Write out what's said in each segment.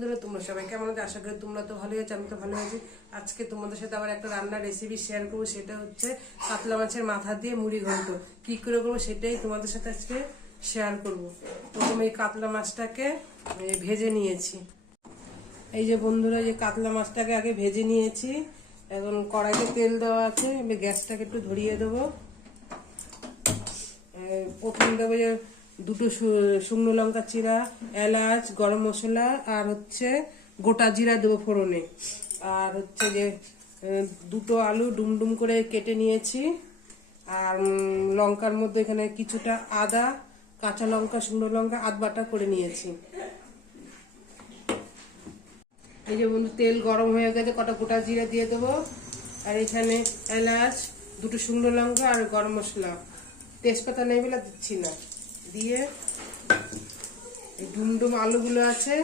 বন্ধুরা তোমরা সবাই কেমন আছো? আশা করি তোমরা তো ভালোই আছো, আমি তো ভালো আছি। আজকে তোমাদের সাথে আবার একটা রান্নার রেসিপি শেয়ার করব, সেটা হচ্ছে কাতলা মাছের মাথা দিয়ে মুড়ি ঘন্ট। কি করে করব সেটাই তোমাদের সাথে আজকে শেয়ার করব। প্রথমে এই কাতলা মাছটাকে ভেজে নিয়েছি। এই যে বন্ধুরা যে কাতলা মাছটাকে আগে ভেজে নিয়েছি। এখন কড়াইতে তেল দেওয়া আছে, আমি গ্যাসটাকে একটু ধরিয়ে দেবো। প্রথম দেবো যে দুটো শুকনো লঙ্কা চিরা এলাচ, গরম মশলা, আর হচ্ছে গোটা জিরা দেবো ফোড়নে। আর হচ্ছে যে দুটো আলু ডুমডুম করে কেটে নিয়েছি। আর লঙ্কার মধ্যে এখানে কিছুটা আদা, কাঁচা লঙ্কা, শুকনো লঙ্কা আধ বাটা করে নিয়েছি। এই যে বন্ধু, তেল গরম হয়ে গেছে, কটা গোটা জিরা দিয়ে দেবো। আর এখানে এলাচ, দুটো শুকনো লঙ্কা আর গরম মশলা। তেজপাতা নেই বলে দিচ্ছি না। দিয়ে এই ডুমডুম আলুগুলো আছে,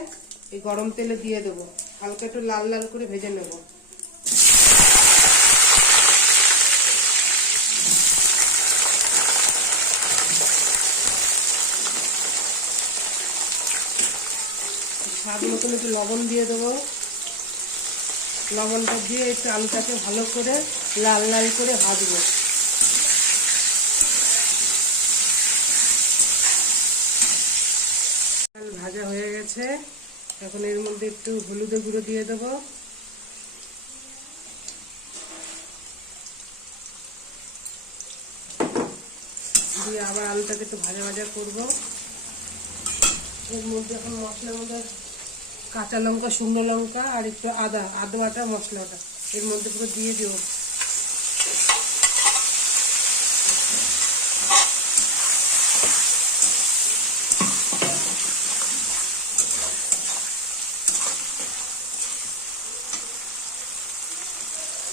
এই গরম তেলে দিয়ে দেবো। হালকা একটু লাল লাল করে ভেজে নেব। স্বাদ মতন একটু লবণ দিয়ে দেবো। লবণটা দিয়ে একটু আলুটাকে ভালো করে লাল লাল করে ভাজবো ডাল ভাজা গেছে এখন এর মধ্যে একটু হলুদের গুঁড়ো দিয়ে দেবো। দিয়ে আবার আলুটাকে একটু ভাজা ভাজা করব। এর মধ্যে এখন মশলার মধ্যে কাঁচা লঙ্কা, শুকনো লঙ্কা আর একটু আদা আদা বাটা মশলাটা এর মধ্যে পুরো দিয়ে দিও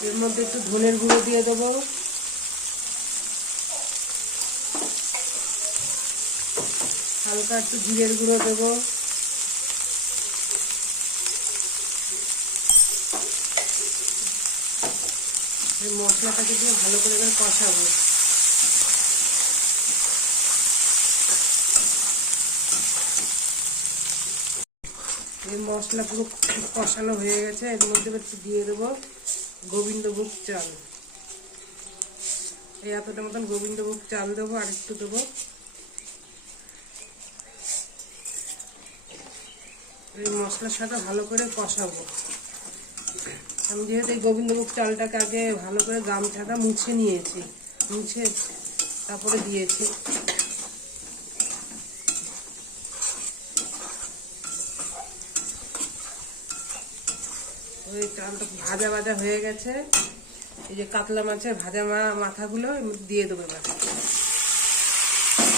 এর মধ্যে একটু ধনের গুঁড়ো দিয়ে দেবো। হালকা একটু জিরের গুঁড়ো দেবো। মশলাটাকে দিয়ে ভালো করে এবার কষাবো। এই মশলা পুরো কষানো হয়ে গেছে, এর মধ্যে দিয়ে দেবো। গোবিন্দভোগ চাল। এই এতটা মতন গোবিন্দভোগ চাল দেবো আর একটু দেবো। এই মশলার সাথে ভালো করে কষাবো। আমি যেহেতু এই গোবিন্দভোগ চালটাকে আগে ভালো করে গামছাটা মুছে নিয়েছি, মুছে তারপরে দিয়েছি। চালটা ভাজা ভাজা হয়ে গেছে। এই যে কাতলা মাছের ভাজা মাথাগুলো দিয়ে দেবো এবার।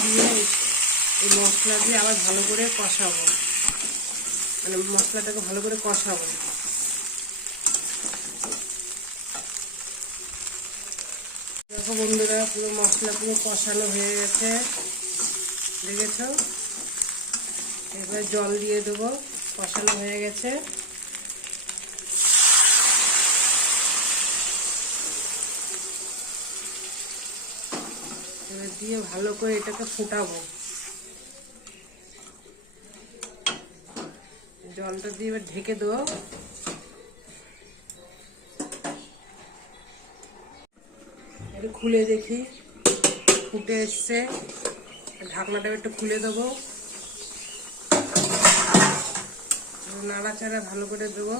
দিয়ে এই মশলা দিয়ে আবার ভালো করে কষাবো। মানে মশলাটাকে ভালো করে কষাবো। দেখো বন্ধুরা, পুরো মশলা পুরো কষানো হয়ে গেছে। দেখেছ? এবার জল দিয়ে দেবো, কষানো হয়ে গেছে। এবার দিয়ে ভালো করে এটাকে ফুটাবো। জলটা দিয়ে এবার ঢেকে দেবো। একটু খুলে দেখি, ফুটে এসছে। ঢাকনাটা একটু খুলে দেবো। নাড়াচাড়া ভালো করে দেবো।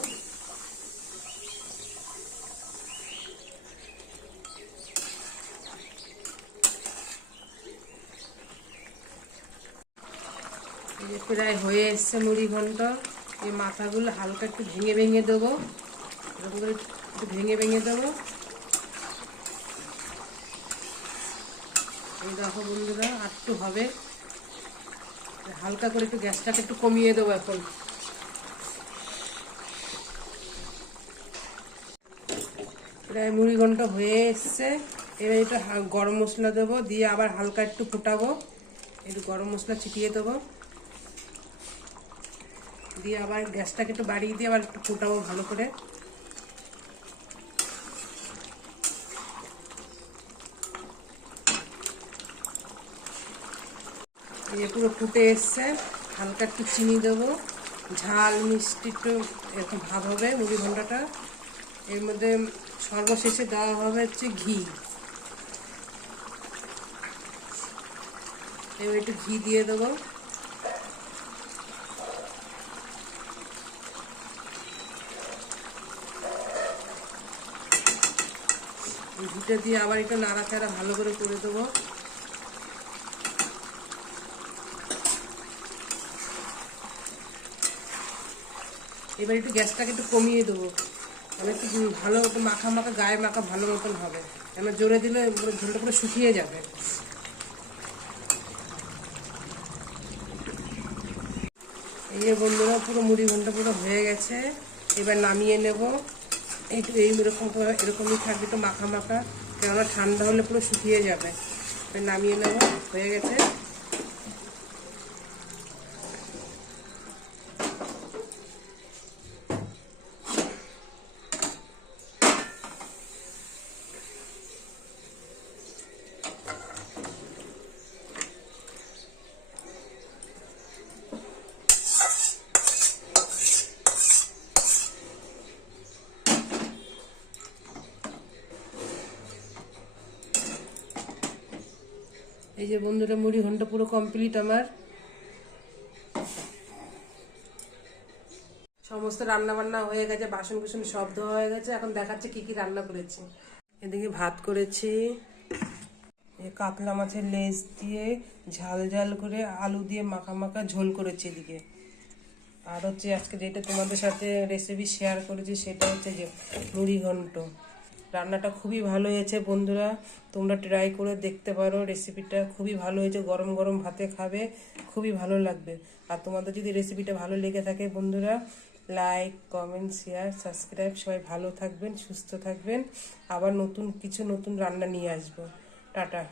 প্রায় হয়ে এসছে মুড়ি ঘন্ট। এই মাথাগুলো হালকা একটু ভেঙে ভেঙে দেবো। এরকম করে একটু ভেঙে ভেঙে দেবো। এই দেখো বন্ধুরা একটু হবে। হালকা করে একটু গ্যাসটাকে একটু কমিয়ে দেবো এখন। প্রায় মুড়ি ঘণ্টা হয়ে এসছে। এবার একটু গরম মশলা দেবো, দিয়ে আবার হালকা একটু ফুটাবো। একটু গরম মশলা ছিটিয়ে দেবো। দিয়ে আবার গ্যাসটাকে একটু বাড়িয়ে দিয়ে আবার একটু ফুটাবো ভালো করে। পুরো ফুটে এসছে, হালকা একটু চিনি দেবো, ঝাল, মিষ্টি একটু এরকম ভাব হবে মুড়ি ঘন্টটা এর মধ্যে সর্বশেষে দেওয়া হবে হচ্ছে ঘি। এবার একটু ঘি দিয়ে দেবো। ঘিটা দিয়ে আবার একটু নাড়াচাড়া ভালো করে করে দেবো। এবার একটু গ্যাসটাকে একটু কমিয়ে দেবো। মানে একটু ভালো মাখা মাখা, গায়ে মাখা ভালো মতন হবে। কেন জোরে দিলে ঝোলটা পুরো শুকিয়ে যাবে। এই যে বন্ধুরা, পুরো মুড়ি ঘণ্টা পুরো হয়ে গেছে। এবার নামিয়ে নেব। একটু এইরকম এরকমই থাকবে তো মাখা মাখা, কেননা ঠান্ডা হলে পুরো শুকিয়ে যাবে। নামিয়ে নেব হয়ে গেছে। এই যে বন্ধুরা, মুড়ি ঘণ্টা পুরো কমপ্লিট আমার। সমস্ত রান্না বান্না হয়ে গেছে বাসন কুসন সব ধোয়া হয়ে গেছে। এখন দেখাচ্ছে কি কি রান্না করেছি। এদিকে ভাত করেছি কাতলা মাছের লেজ দিয়ে ঝাল ঝাল করে আলু দিয়ে মাখা মাখা ঝোল করেছি এদিকে। আর হচ্ছে আজকে যেটা তোমাদের সাথে রেসিপি শেয়ার করেছি, সেটা হচ্ছে যে মুড়ি ঘন্ট। রান্নাটা খুবই ভালো হয়েছে বন্ধুরা। তোমরা ট্রাই করে দেখতে পারো রেসিপিটা খুবই ভালো হয়েছে, গরম গরম ভাতে খাবে, খুবই ভালো লাগবে। আর তোমাদের যদি রেসিপিটা ভালো লেগে থাকে বন্ধুরা লাইক কমেন্ট শেয়ার সাবস্ক্রাইব সবাই ভালো থাকবেন, সুস্থ থাকবেন। আবার নতুন, কিছু নতুন রান্না নিয়ে আসব। টাটা।